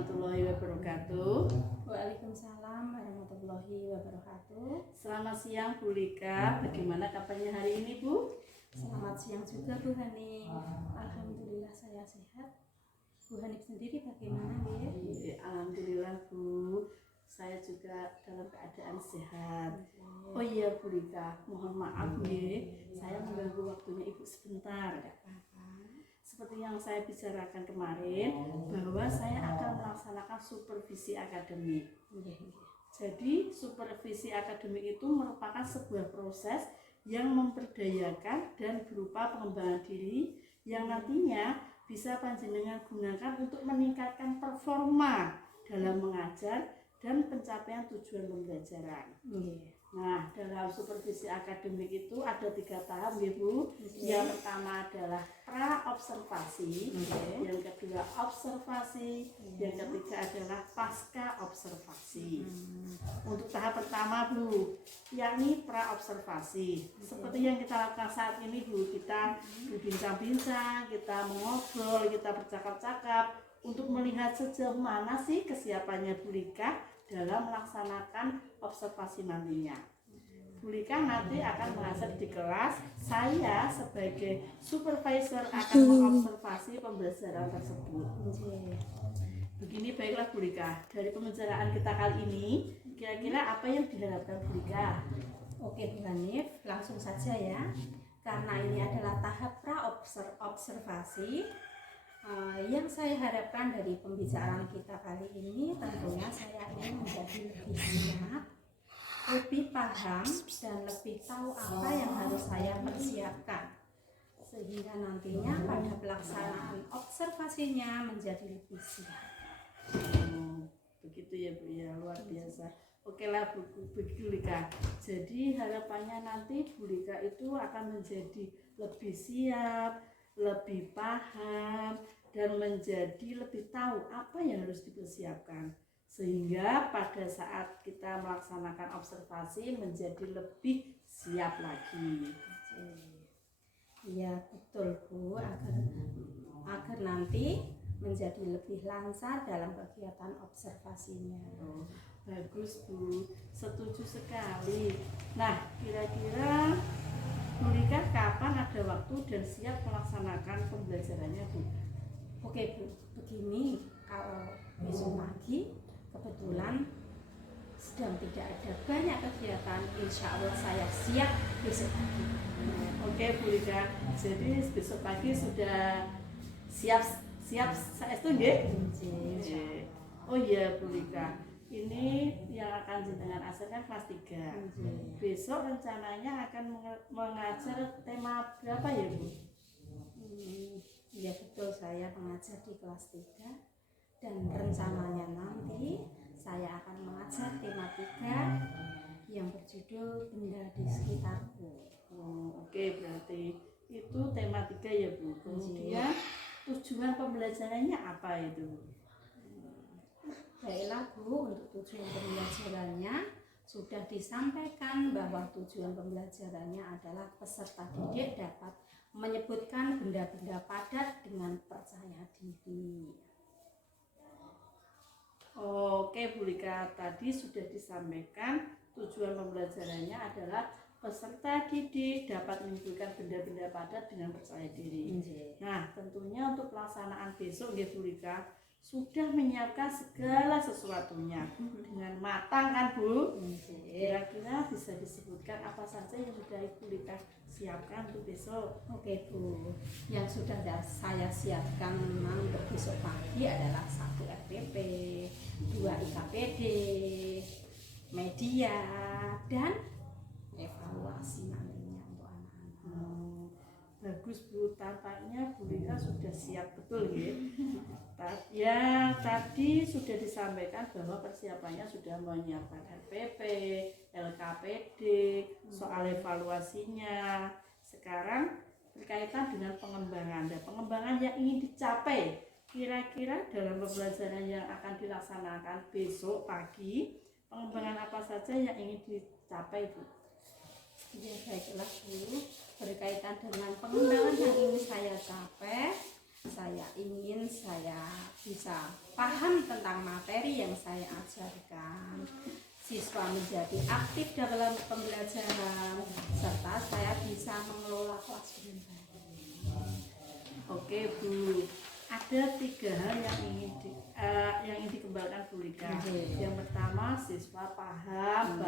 warahmatullahi wabarakatuh. Waalaikumsalam warahmatullahi wabarakatuh. Selamat siang Bu Lika, bagaimana kabarnya hari ini Bu? Selamat siang juga Bu Hanif. Alhamdulillah saya sehat. Bu Hanif sendiri bagaimana ya? Alhamdulillah Bu, saya juga dalam keadaan sehat. Oh iya Bu Lika, mohon maaf ya, saya mengganggu waktunya Ibu sebentar. Seperti yang saya bicarakan kemarin, bahwa saya akan melaksanakan supervisi akademik. Jadi supervisi akademik itu merupakan sebuah proses yang memperdayakan dan berupa pengembangan diri yang nantinya bisa panjenengan gunakan untuk meningkatkan performa dalam mengajar dan pencapaian tujuan pembelajaran. Nah, dalam supervisi akademik itu ada 3 tahap ya Bu. Yang pertama adalah pra-observasi, yang kedua observasi, yang ketiga adalah pasca observasi. Untuk tahap pertama Bu, yakni pra-observasi. Seperti yang kita lakukan saat ini Bu, kita berbincang-bincang, kita mengobrol, kita bercakap-cakap untuk melihat sejauh mana sih kesiapannya Bu Lika dalam melaksanakan observasi nantinya. Bu Lika nanti akan mengajar di kelas, saya sebagai supervisor akan mengobservasi pembelajaran tersebut. Begini baiklah Bu Lika, dari pembicaraan kita kali ini, kira-kira apa yang diharapkan Bu Lika? Oke Bu Hanif, langsung saja ya. Karena ini adalah tahap pra-observasi, yang saya harapkan dari pembicaraan kita kali ini tentunya saya ingin menjadi lebih siap, lebih paham dan lebih tahu apa yang harus saya persiapkan, sehingga nantinya pada pelaksanaan observasinya menjadi lebih siap. Begitu ya Bu ya, luar biasa. Oke lah Bu Lika, jadi harapannya nanti Bu Lika itu akan menjadi lebih siap, lebih paham, dan menjadi lebih tahu apa yang harus dipersiapkan, sehingga pada saat kita melaksanakan observasi menjadi lebih siap lagi. Iya betul Bu, agar nanti menjadi lebih lancar dalam kegiatan observasinya. Bagus Bu, setuju sekali. Nah, kira-kira Bu Lika kapan ada waktu dan siap melaksanakan pembelajarannya Bu? Oke Bu, begini, kalau besok pagi kebetulan sedang tidak ada banyak kegiatan, insya Allah saya siap besok pagi. Oke Bu Lika, jadi besok pagi sudah siap saya nggih? Oh iya Bu Lika, ini yang akan jenengan ajarkan kelas 3. Besok rencananya akan mengajar tema berapa ya Bu? Ya betul, saya mengajar di kelas 3 dan rencananya nanti saya akan mengajar tema 3 yang berjudul benda di sekitarku. Oke, berarti itu tema 3 ya Bu. Kemudian tujuan pembelajarannya apa itu? Baiklah Bu, untuk tujuan pembelajarannya sudah disampaikan bahwa tujuan pembelajarannya adalah peserta didik dapat menyebutkan benda-benda padat dengan percaya diri. Oke Bu Lika, tadi sudah disampaikan tujuan pembelajarannya adalah peserta didik dapat menyebutkan benda-benda padat dengan percaya diri. Nah, tentunya untuk pelaksanaan besok nggih Bu Lika sudah menyiapkan segala sesuatunya dengan matang kan Bu? Kira-kira bisa disebutkan apa saja yang sudah Ibu Lika siapkan untuk besok? Oke Bu, yang sudah saya siapkan memang untuk besok pagi adalah 1 RPP, 2 IKPD, media, dan evaluasi nantinya untuk anak-anak. Bagus Bu, tampaknya Bu Lika sudah siap betul ya. Ya, tadi sudah disampaikan bahwa persiapannya sudah menyiapkan RPP, LKPD, soal evaluasinya. Sekarang berkaitan dengan pengembangan. Dan pengembangan yang ingin dicapai, kira-kira dalam pembelajaran yang akan dilaksanakan besok pagi, pengembangan apa saja yang ingin dicapai Bu? Ya baiklah Bu, berkaitan dengan pengembangan yang ingin saya capai, Saya ingin saya bisa paham tentang materi yang saya ajarkan. Siswa menjadi aktif dalam pembelajaran, serta saya bisa mengelola kelas dengan baik. Oke Bu, ada 3 hal yang ingin dikembangkan Bu Rika. Yang pertama, siswa paham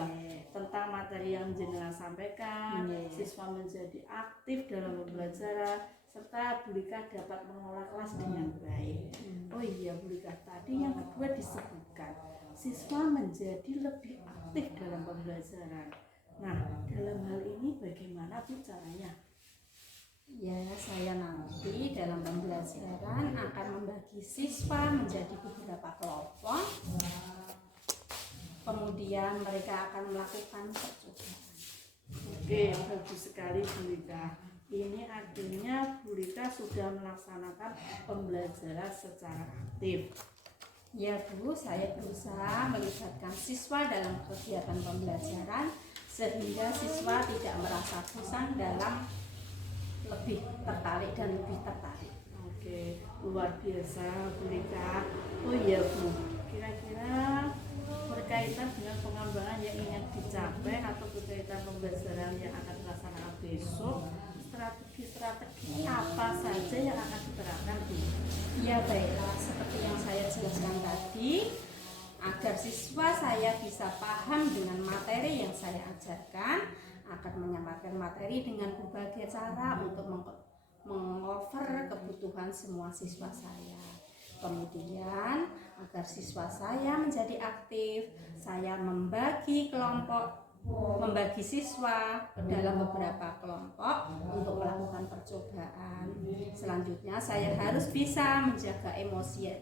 tentang materi yang jenengan sampaikan, siswa menjadi aktif dalam pembelajaran, serta Bu Rika dapat mengelola kelas dengan baik. Oh iya Bu Rika, tadi yang kedua disebutkan siswa menjadi lebih aktif dalam pembelajaran. Nah, dalam hal ini bagaimana Bu caranya? Ya, saya nanti dalam pembelajaran akan membagi siswa menjadi beberapa kelompok. Kemudian mereka akan melakukan percobaan. Oke, bagus sekali Bu Rika. Ini artinya Bu Rika sudah melaksanakan pembelajaran secara aktif. Ya Bu, saya berusaha melibatkan siswa dalam kegiatan pembelajaran sehingga siswa tidak merasa bosan dalam lebih tertarik dan lebih tertarik. Oke, luar biasa Bu Rika. Oh iya Bu, kira-kira berkaitan dengan pengembangan yang ingin dicapai atau berkaitan pembelajaran yang akan dilaksanakan besok, strategi apa saja yang akan diterapkan Bu? Ya baiklah, seperti yang saya jelaskan tadi, agar siswa saya bisa paham dengan materi yang saya ajarkan, akan menyampaikan materi dengan berbagai cara untuk mengover kebutuhan semua siswa saya. Kemudian agar siswa saya menjadi aktif, saya membagi siswa ke dalam beberapa kelompok untuk melakukan percobaan. Selanjutnya saya harus bisa menjaga emosi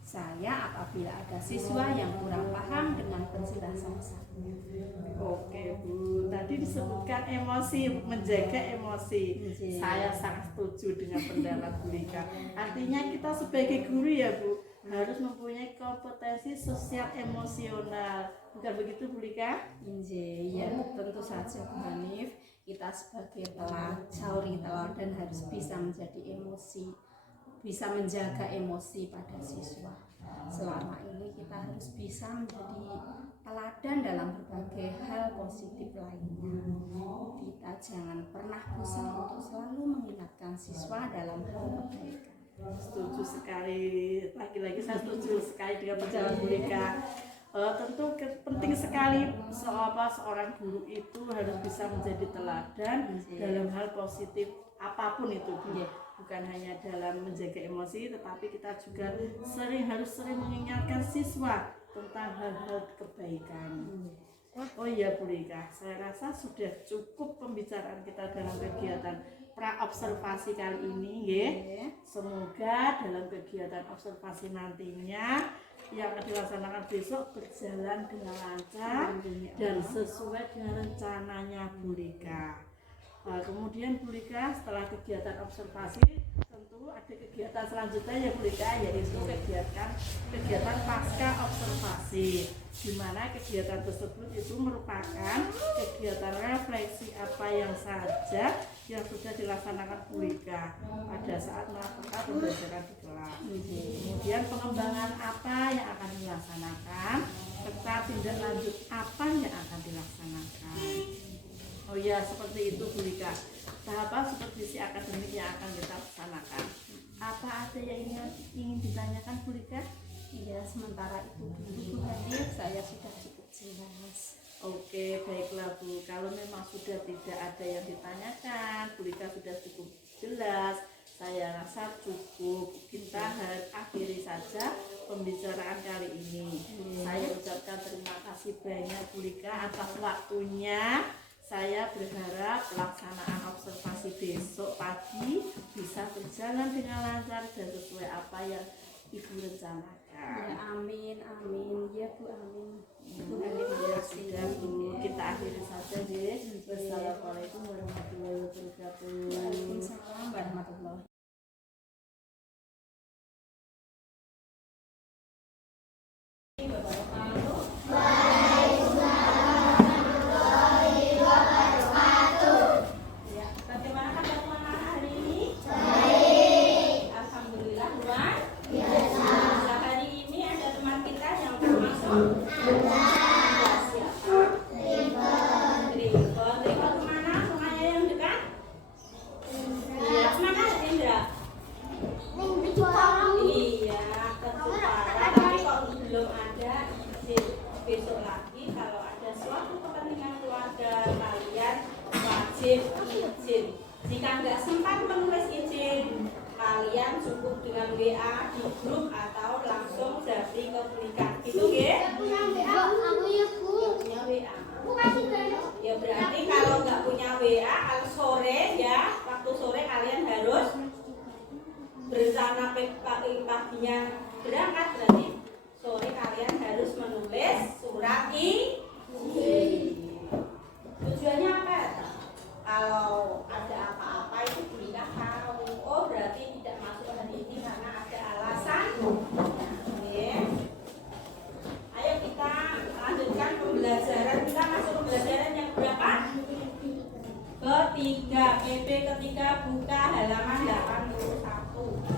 saya apabila ada siswa yang kurang paham dengan penjelasan saya. Oke Bu, tadi disebutkan emosi, menjaga emosi. Saya sangat setuju dengan pendapat Bu Rika. Artinya kita sebagai guru ya Bu, harus mempunyai kompetensi sosial emosional. Bukan begitu Bu Rika? Ya tentu saja Bu Hanif. Kita sebagai teladan harus bisa menjadi emosi, bisa menjaga emosi pada siswa. Selama ini kita harus bisa menjadi teladan dalam berbagai hal positif lainnya. Kita jangan pernah bosan untuk selalu mengingatkan siswa dalam hal kebaikan. Setuju sekali, lagi-lagi saya setuju sekali dengan penjelasan Bu Rika. Tentu penting sekali seorang guru itu harus bisa menjadi teladan dalam hal positif apapun itu Bu. Bukan hanya dalam menjaga emosi, tetapi kita juga harus sering mengingatkan siswa tentang hal-hal kebaikan. Oh iya Bu Rika, saya rasa sudah cukup pembicaraan kita dalam kegiatan pra-observasi kali ini ya. Semoga dalam kegiatan observasi nantinya yang akan dilaksanakan besok berjalan dengan lancar dan sesuai dengan rencananya Bu Rika. Kemudian Bu Rika, setelah kegiatan observasi tentu ada kegiatan selanjutnya ya Bu Rika, yaitu kegiatan pasca observasi, di mana kegiatan tersebut itu merupakan kegiatan refleksi apa yang saja yang sudah dilaksanakan Bu Rika pada saat melakukan pembelajaran di kelas. Kemudian pengembangan apa yang akan dilaksanakan serta tindak lanjut apa yang akan dilaksanakan. Oh ya, seperti itu Bu Rika. Tahapan supervisi akademik yang akan kita laksanakan. Apa ada yang ingin ditanyakan Bu Rika? Iya, sementara itu dulu Bu Hanif, saya sudah cukup jelas. Oke, baiklah Bu. Kalau memang sudah tidak ada yang ditanyakan, Bu Rika sudah cukup jelas. Saya rasa cukup. Kita akhiri saja pembicaraan kali ini. Saya ucapkan terima kasih banyak Bu Rika atas waktunya. Saya berharap pelaksanaan observasi besok pagi bisa berjalan dengan lancar dan sesuai apa yang Ibu rencanakan. Ya, amin, amin. Ya Bu, amin. Bu, terima kasih ya Bu. Kita akhiri saja deh. Wassalamualaikum warahmatullahi wabarakatuh. Waalaikumsalam warahmatullahi wabarakatuh. Bagaimana teman-teman hari ini? Baik. Alhamdulillah. River kemana? Semuanya yang dekat? Iya, mana Indra? Iya, ke Jepara. Tapi kok belum ada izin. Besok lagi kalau ada suatu kepentingan keluarga kalian wajib izin. Jika nggak sempat menulis izin, kalian cukup dengan WA di grup atau langsung japri ke Berikat. Gitu ya? Punya WA. Ya berarti kalau nggak punya WA, kalau sore ya, waktu sore kalian harus berencana paginya berangkat, berarti sore kalian harus menulis surat izin. Tujuannya apa? Kalau ada apa-apa itu Berikat tahu. Oh berarti tidak masuk hari ini karena ada alasan. Oke. Ayo kita lanjutkan pembelajaran. Kita masuk pembelajaran yang berapa? Ketiga. PP ketiga, buka halaman 81.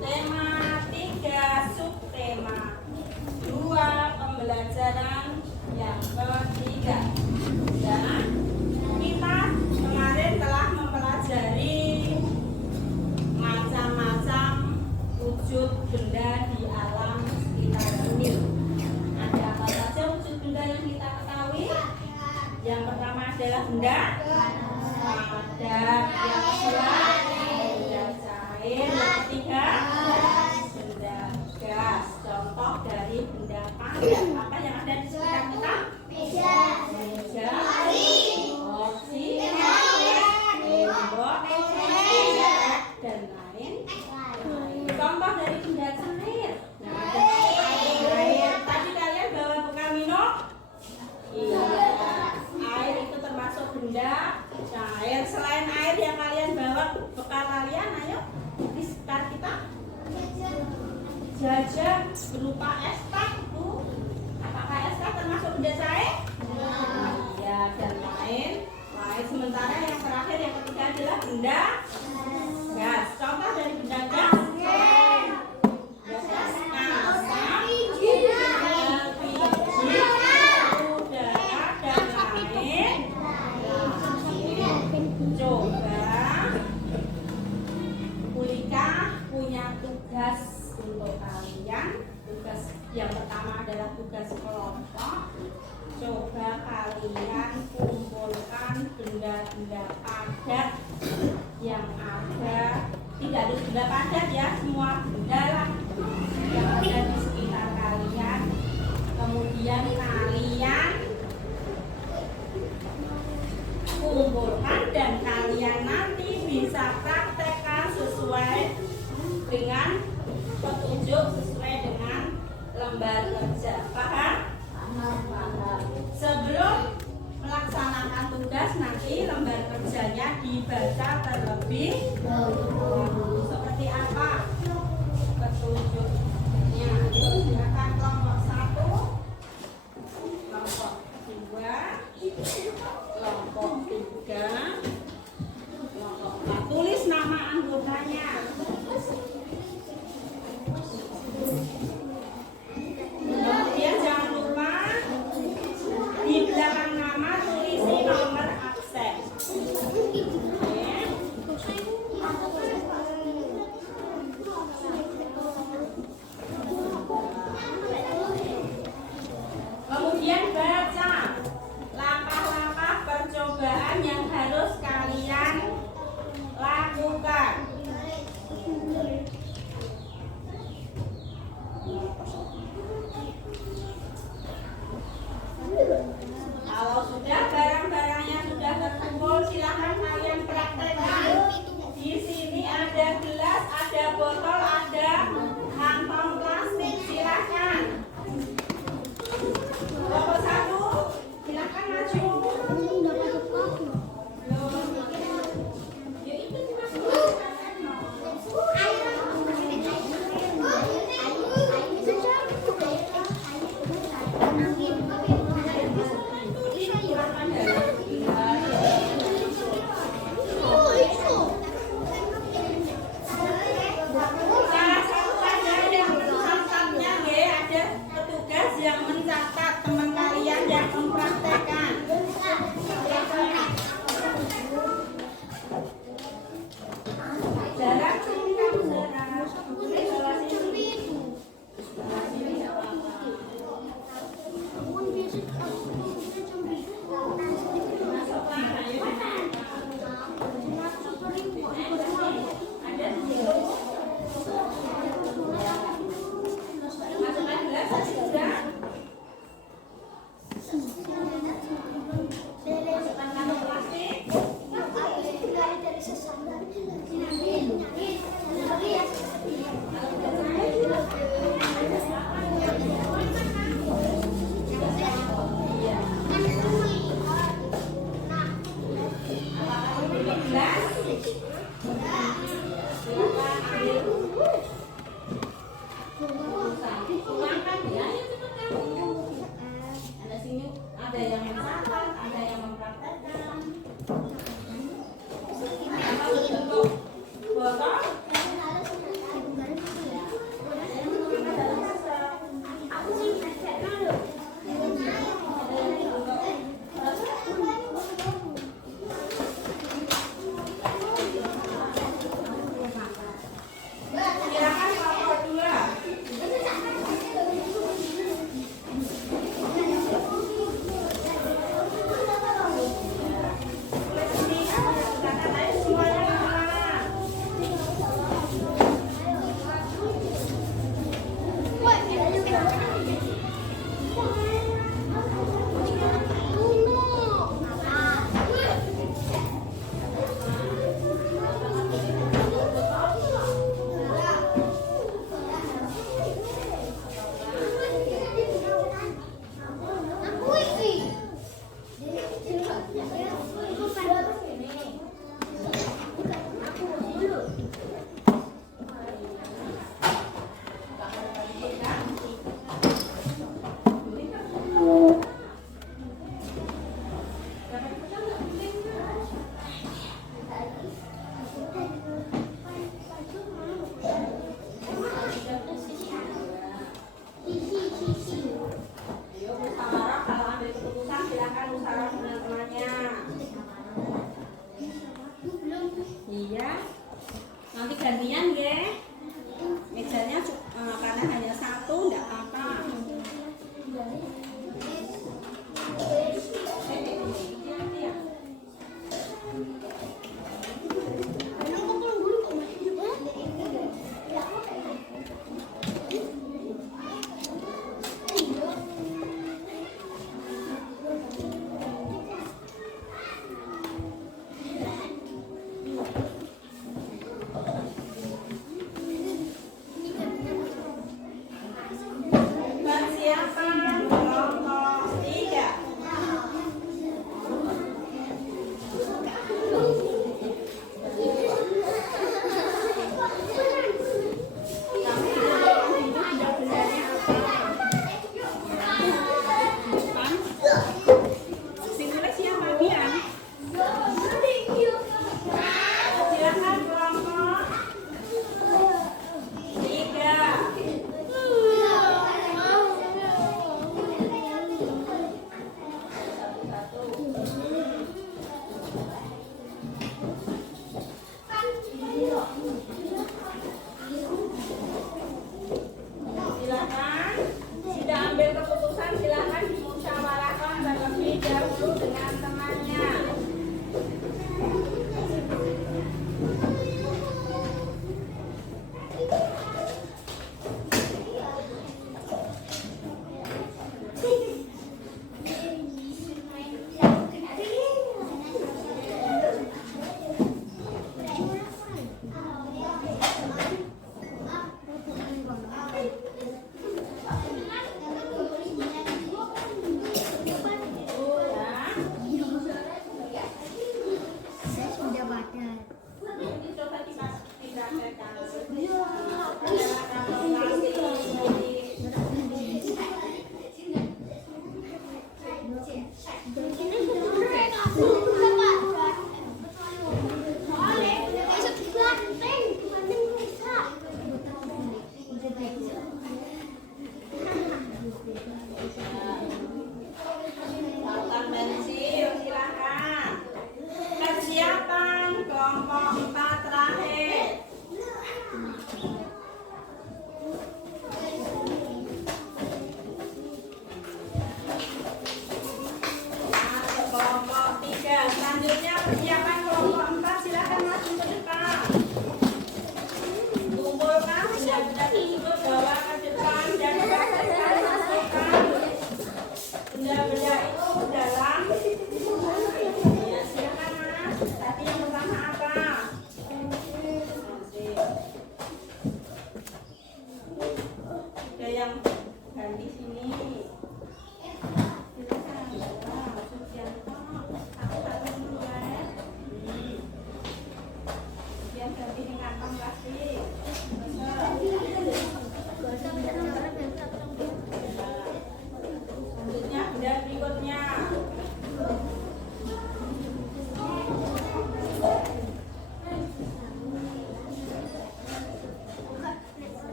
Tema 3, subtema 2, pembelajaran yang ketiga. Dan kita kemarin telah mempelajari macam-macam wujud benda di alam sekitar ini. Ada apa saja wujud benda yang kita ketahui? Yang pertama adalah benda padat, yang kedua benda cair, yang ketiga benda gas. Contoh dari benda padat apa yang ada di sekitar kita? Meja, kursi, tembok, dan lain. Contoh dari benda cair. Air. Tadi kalian bawa bekal minum? Iya. Air itu termasuk benda cair. Selain air yang kalian bawa bekal kalian, ayo di sekitar kita. Jajan berupa es teh, Bu. Apakah es teh termasuk benda cair? Iya, dan lain. Sementara yang terakhir yang ketiga adalah benda gas. Contoh dari benda gas. Tugas untuk kalian, tugas yang pertama adalah tugas kelompok. Coba kalian kumpulkan benda-benda padat yang ada, tidak harus benda padat ya, semua benda lah yang ada di sekitar kalian. Kemudian kalian kumpulkan dan kalian nanti bisa praktekkan sesuai dengan petunjuk, sesuai dengan lembar kerja. Paham? Sebelum melaksanakan tugas nanti lembar kerjanya dibaca terlebih dahulu. Seperti apa petunjuknya? Silakan kelompok 1, kelompok 2, kelompok 3, kelompok 4. Tulis nama anggotanya.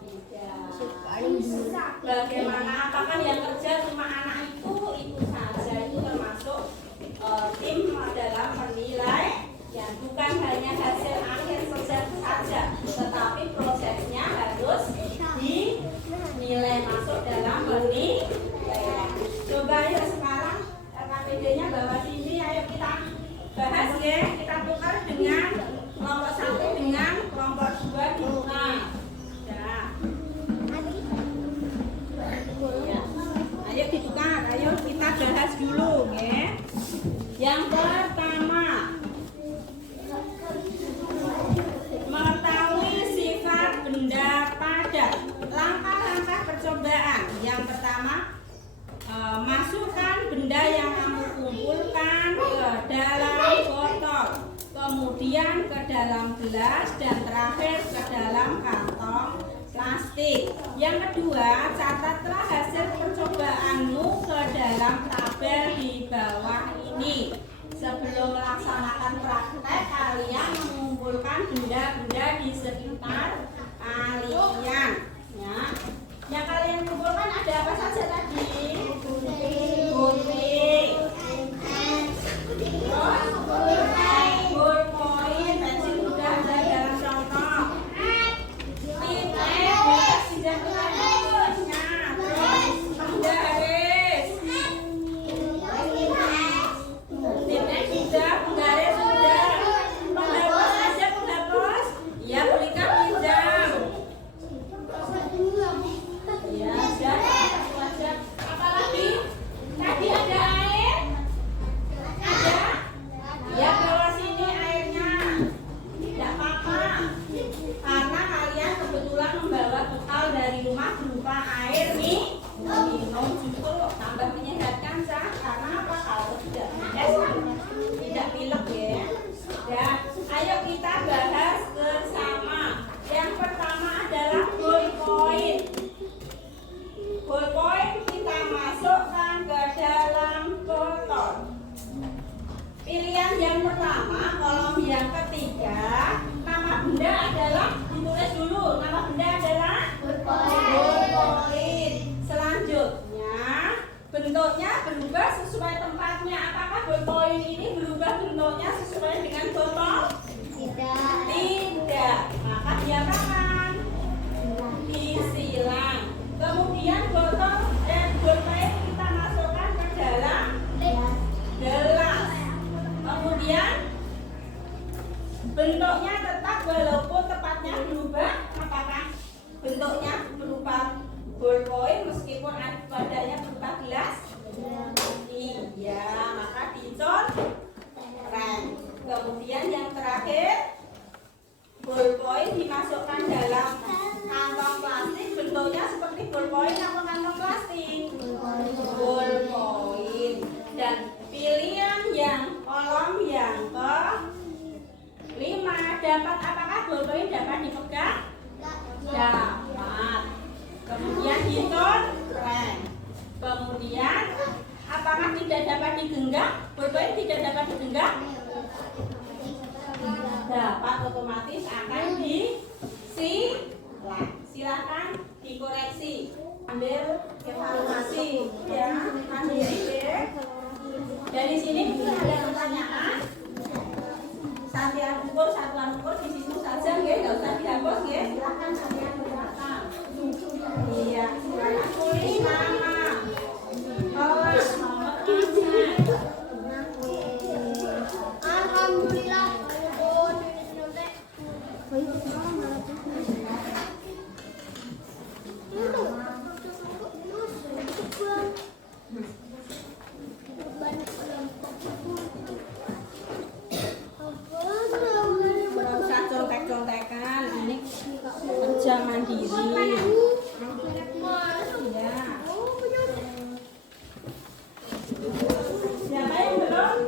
tidak. Bagaimana? Apakah yang kerja cuma anak itu saja, itu termasuk tim dalam menilai, ya bukan hanya hasil akhir saja, tetapi prosesnya harus dinilai masuk dalam penilaian. Coba ya sekarang KPD-nya bawa sini, ayo kita bahas ya, kita tukar dengan kelompok 1 dengan kelompok 2 ditukar. Ayo ditukar, ayo kita bahas dulu ya. Yang pertama, mengetahui sifat benda padat. Langkah-langkah percobaan. Yang pertama, masukkan benda yang kamu kumpulkan ke dalam botol, kemudian ke dalam gelas, dan terakhir ke dalam kantong plastik. Yang kedua, catatlah hasil percobaanmu ke dalam tabel di bawah ini. Sebelum melaksanakan praktek, kalian mengumpulkan benda-benda di sekitar kalian. Ya. Yang kalian kumpulkan ada apa saja tadi? Gunting, ballpoint, pensil udah ada dalam contoh. Pilihan yang pertama, kolom yang ketiga, nama benda adalah, ditulis dulu, nama benda adalah ballpoint. Selanjutnya, bentuknya berubah sesuai tempatnya. Apakah ballpoint ini berubah bentuknya sesuai dengan botol? Tidak. Maka diapakan? Disilang. Kemudian botol dan ballpoint kita masukkan ke dalam gelas. Kemudian bentuknya tetap walaupun tempatnya berubah. Apakah bentuknya berupa ballpoint meskipun wadahnya berupa gelas? Iya, maka dicoret. Kemudian yang terakhir, ballpoint dimasukkan dalam kantong plastik. Bentuknya seperti ballpoint atau kantong plastik? Ballpoint. Dan pilihan yang kolom yang ke-5, dapat, apakah ballpoint dapat dipegang? Dapat. Kemudian dicoret. Kemudian apakah tidak dapat digenggam? Ballpoint tidak dapat digenggam? Dapat, otomatis akan disilang. Silakan dikoreksi, ambil evaluasi ya, mandiri ya. Dari sini mungkin ada pertanyaan. Satuan ukur di situ saja, nggak usah dihapus ya. Silakan kalian berangkat. Iya, silakan tulis nama, kelas, nomor absen. Alhamdulillah. Kerja mandiri. Ya. Siapa yang belum?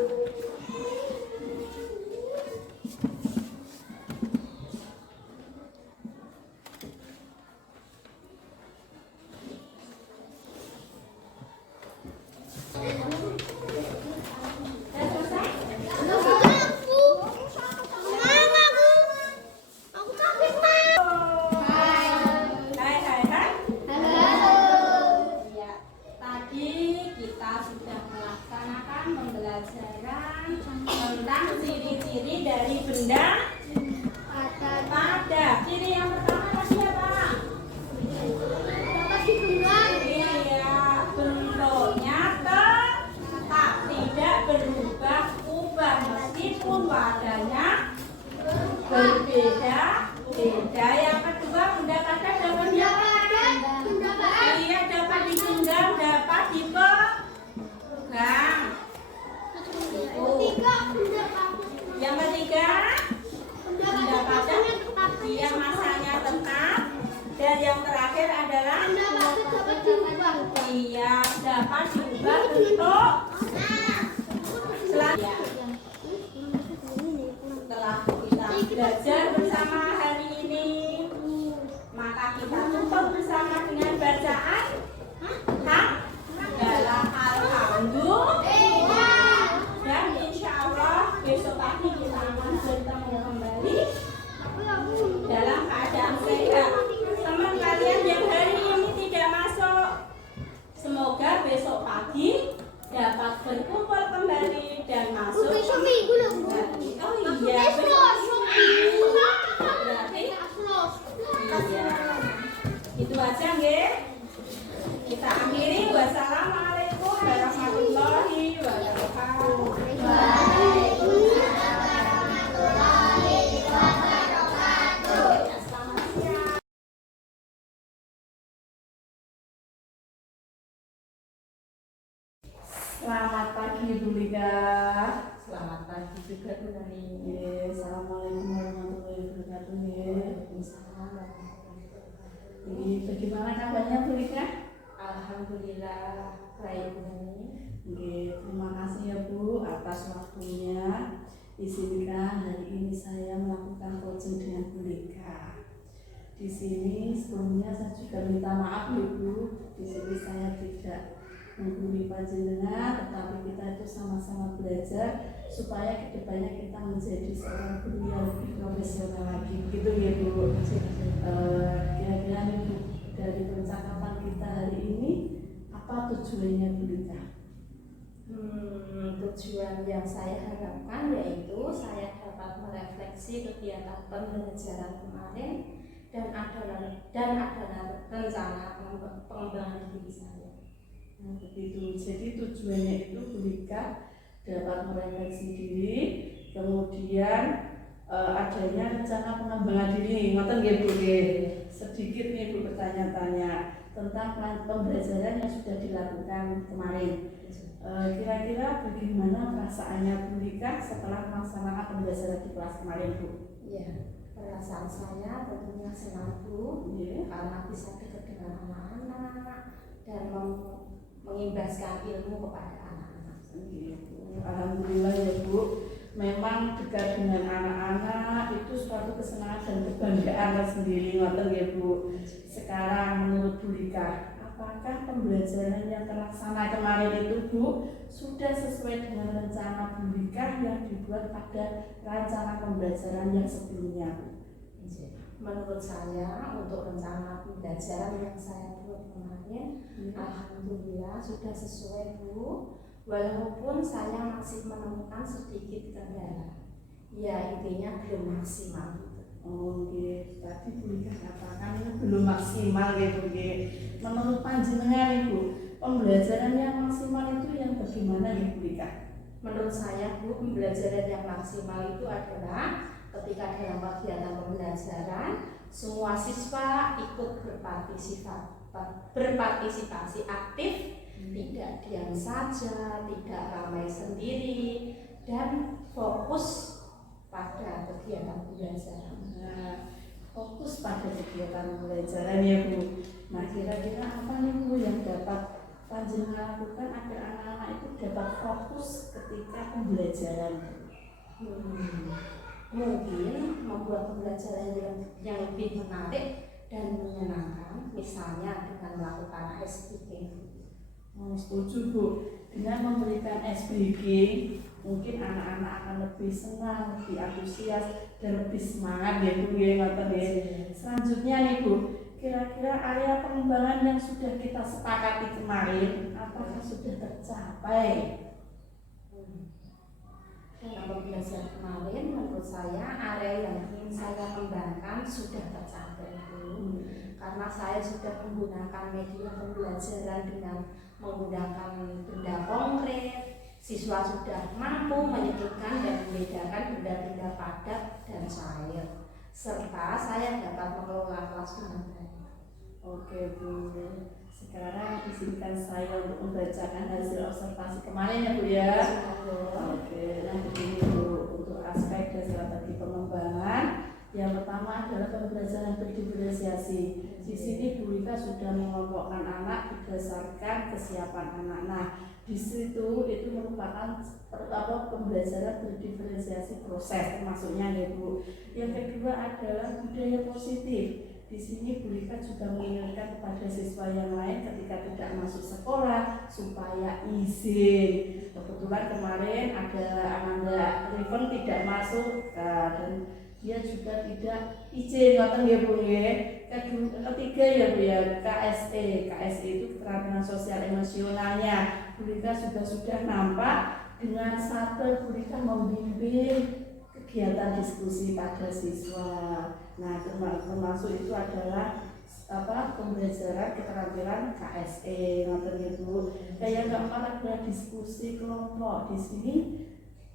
adalah Pendapatnya dapat dirubah. iya dapat diubah bentuk selanjutnya. Setelah kita belajar bersama hari ini, maka kita tutup bersama dengan bacaan hamdalah alhamdulillah, dan insya Allah besok pagi kita akan bertemu kembali dalam keadaan sehat. Teman kalian yang hari ini tidak masuk, semoga besok pagi dapat berkumpul kembali dan masuk. Oh iya, berarti iya. Itu aja nggih. Kita akhiri. Wassalamualaikum warahmatullahi wabarakatuh. Selamat pagi Bu Lika. Selamat pagi juga Bu Nani. Assalamualaikum warahmatullahi wabarakatuh. Waalaikumsalam warahmatullahi wabarakatuh. Ini bagaimana kabarnya Bu Lika? Alhamdulillah baik Bu Nani. Terima kasih ya Bu atas waktunya. Izinkan hari ini saya melakukan coaching dengan Bu Lika. Di sini sebelumnya saya juga minta maaf ya Bu. Di sini saya tidak menggurui panjenengan, tetapi kita itu sama-sama belajar supaya kedepannya kita menjadi seorang guru yang lebih profesional lagi, gitu ya Bu. Kira-kira nih Bu, dari percakapan kita hari ini apa tujuannya Bu Lika? Tujuan yang saya harapkan yaitu saya dapat merefleksi kegiatan pembelajaran kemarin dan ada rencana pengembangan diri saya. Begitu. Jadi tujuannya itu Bu Lika dapat merefleksi diri, kemudian adanya rencana pengembangan diri. Ngoten nggih Bu. Sedikit nih Bu bertanya-tanya tentang pembelajaran yang sudah dilakukan kemarin. Kira-kira bagaimana perasaannya Bu Lika setelah melaksanakan pembelajaran di kelas kemarin Bu? Iya, perasaan saya tentunya senang Bu, karena bisa dekat dengan anak-anak dan mengimbaskan ilmu kepada anak-anak. Alhamdulillah ya Bu, memang dekat dengan anak-anak itu suatu kesenangan dan kebanggaan sendiri, ngoten ya Bu. Sekarang menurut Bu Lika, apakah pembelajaran yang terlaksana kemarin itu Bu sudah sesuai dengan rencana Bu Lika yang dibuat pada rencana pembelajaran yang sebelumnya Bu? Menurut saya untuk rencana pembelajaran yang saya buat kemarin, alhamdulillah sudah sesuai Bu. Walaupun saya masih menemukan sedikit kendala, ya intinya belum maksimal. Tadi Bu Lika katakan ini belum maksimal gitu. Menurut panjenengan Ibu, pembelajaran yang maksimal itu yang bagaimana Bu Lika? Menurut saya Bu, pembelajaran yang maksimal itu adalah ketika dalam kegiatan pembelajaran semua siswa ikut berpartisipasi aktif, tidak diam saja, tidak ramai sendiri, dan fokus pada kegiatan pembelajaran. Fokus pada kegiatan pembelajaran ya Bu. Nah kira-kira apa nih Bu yang dapat panjenengan lakukan agar anak-anak itu dapat fokus ketika pembelajaran? Mungkin membuat pembelajaran yang lebih menarik dan menyenangkan, misalnya dengan melakukan SBG. Setuju Bu, dengan memberikan SBG mungkin anak-anak akan lebih senang, lebih antusias dan lebih semangat ya Bu ya, ngoten ya. Selanjutnya nih Bu, kira-kira area pengembangan yang sudah kita sepakati kemarin apakah sudah tercapai? Dalam pembelajaran kemarin menurut saya area yang ingin saya kembangkan sudah tercapai Bu. Karena saya sudah menggunakan media pembelajaran dengan menggunakan benda konkret, siswa sudah mampu menyebutkan dan membedakan benda-benda padat dan cair, serta saya dapat mengelola kelas dengan baik. Oke Bu, sekarang izinkan saya untuk membacakan hasil observasi kemarin ya Bu ya. Oke, nah begini Bu, untuk aspek dan strategi pengembangan Yang pertama adalah pembelajaran berdiferensiasi. Di sini Bu Rika sudah mengelompokkan anak berdasarkan kesiapan anak. Nah, di situ itu merupakan pembelajaran berdiferensiasi proses termasuknya ya Bu. Yang kedua adalah budaya positif. Di sini Bu Rika juga mengingatkan kepada siswa yang lain ketika tidak masuk sekolah supaya izin. Kebetulan kemarin ada Amanda Riven tidak masuk dan dia juga tidak izin, ngoten ya Bu ya. Ketiga ya Bu ya, KSE. KSE itu keterampilan sosial emosionalnya. Bu Rika sudah nampak dengan sabar Bu Rika membimbing kegiatan diskusi pada siswa. Nah, termasuk itu adalah pembelajaran keterampilan KSE, ngoten ya Bu. Yang keempat adalah diskusi kelompok. Di sini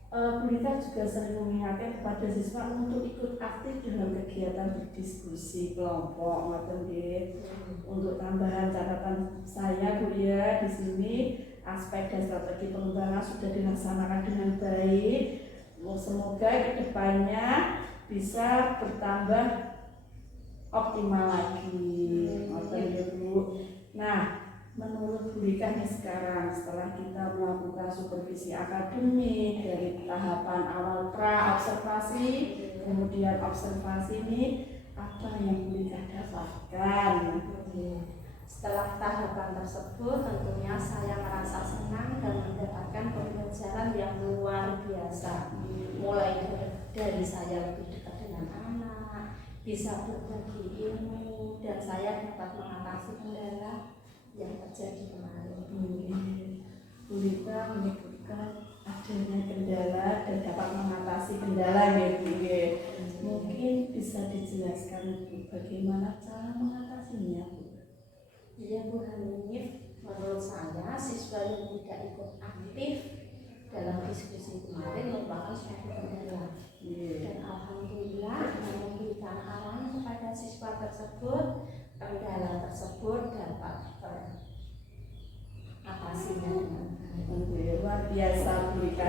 Bu Rika juga sering mengingatkan kepada siswa untuk ikut aktif dalam kegiatan berdiskusi kelompok, ngoten nggih. Untuk tambahan catatan saya Bu ya, di sini aspek dan strategi pengembangan sudah dilaksanakan dengan baik. Semoga kedepannya bisa bertambah optimal lagi, ngoten ya Bu. Nah, menurut Bu Rika nih sekarang setelah kita melakukan supervisi akademik dari tahapan awal pra observasi, kemudian observasi ini apa yang Bu Rika dapatkan? Setelah tahapan tersebut tentunya saya merasa senang dan mendapatkan pembelajaran yang luar biasa. Mulai dari saya lebih dekat dengan anak, bisa berbagi ilmu, dan saya dapat mengatasi kendala yang terjadi kemarin. Bu Rika menyebutkan adanya kendala dan dapat mengatasi kendala ya Bu. Mungkin bisa dijelaskan Bu bagaimana cara mengatasinya Bu? Iya Bu Hanif, menurut saya siswa yang tidak ikut aktif dalam diskusi kemarin merupakan suatu kendala. Dan alhamdulillah dengan memberikan arahan kepada siswa tersebut, kendala tersebut dapat teratasinya dengan baik. Luar biasa Bu Rika.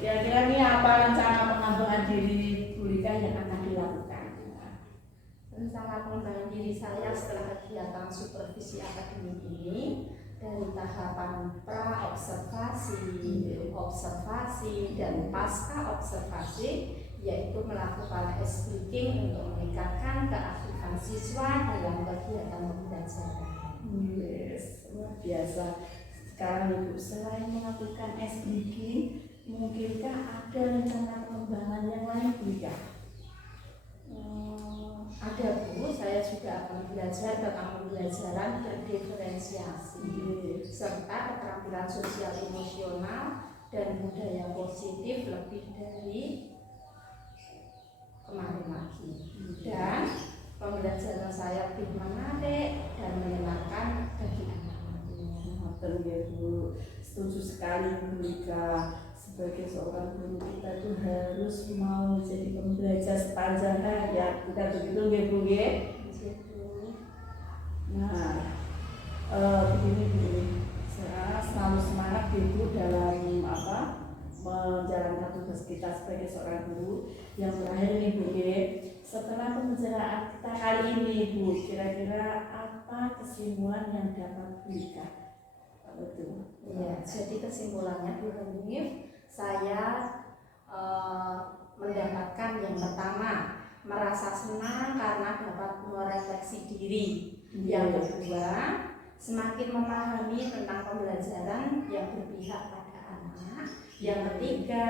Kira-kira ini apa rencana pengembangan diri Bu Rika yang akan dilakukan? Rencana pengembangan diri saya setelah kegiatan supervisi akademik ini dari tahapan pra observasi, observasi, dan pasca observasi, yaitu melakukan speaking untuk meningkatkan keaktifan siswa dalam kegiatan pembelajaran. Yes, luar biasa. Sekarang Ibu, selain melakukan SDG, mungkinkah ada rencana pengembangan yang lain Bu Rika? Ada Bu, saya juga akan belajar tentang pembelajaran berdiferensiasi serta keterampilan sosial emosional dan budaya positif lebih dari kemarin lagi. Dan pembelajaran saya lebih menarik dan menyenangkan bagi anak-anak. Betul ya Bu, setuju sekali Bu Rika. Sebagai seorang guru kita itu harus mau menjadi pembelajar sepanjang hayat, bukan begitu ya Bu ya? Nah, begini, saya selalu semangat Ibu dalam menjalankan tugas kita sebagai seorang guru. Yang terakhir nih Bu ya, setelah pembicaraan kita kali ini Bu, kira-kira apa kesimpulan yang dapat Bu Rika? Betul. Ya, jadi kesimpulannya Bu Hanif, saya mendapatkan yang pertama merasa senang karena dapat merefleksi diri. Yang kedua, semakin memahami tentang pembelajaran yang berpihak pada anak. Yang ketiga,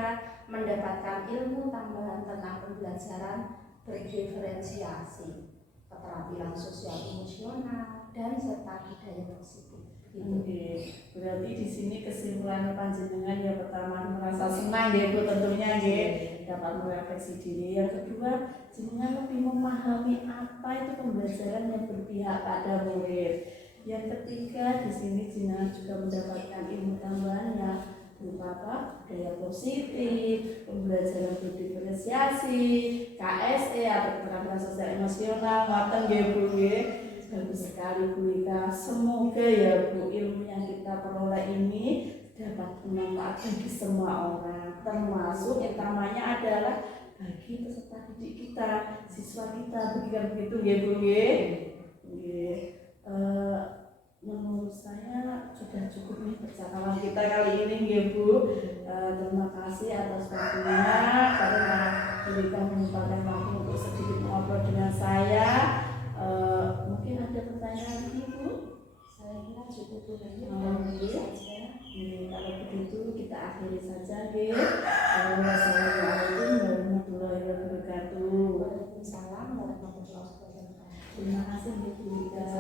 mendapatkan ilmu tambahan tentang pembelajaran berdiferensiasi, keterampilan sosial emosional, dan serta budaya positif. Oke, berarti di sini kesimpulan panjenengan yang pertama merasa senang ya Bu tentunya ya, dapat merefleksi diri. Yang kedua, jenengan lebih memahami apa itu pembelajaran yang berpihak pada murid. Yang ketiga, di sini jenengan juga mendapatkan ilmu tambahan yang berupa budaya positif, pembelajaran berdiferensiasi, KSE atau keterampilan sosial emosional, ngoten nggih Bu nggih. Bagus sekali Bu Rika. Semoga ya Bu ilmu yang kita peroleh ini dapat bermanfaat bagi semua orang, termasuk utamanya adalah bagi peserta didik kita, siswa kita, begitu ya Bu nggih. Nggih. Menurut saya sudah cukup nih percakapan kita kali ini nggih Bu. Terima kasih atas waktunya karena memberikan kesempatan waktu untuk sedikit ngobrol dengan saya. Mungkin ada pertanyaan lagi Bu? Saya kira cukup dulu saja. Kalau begitu kita akhiri saja nggih. Wassalamualaikum warahmatullahi wabarakatuh. Waalaikumsalam warahmatullahi wabarakatuh. Terima kasih Bu Rika.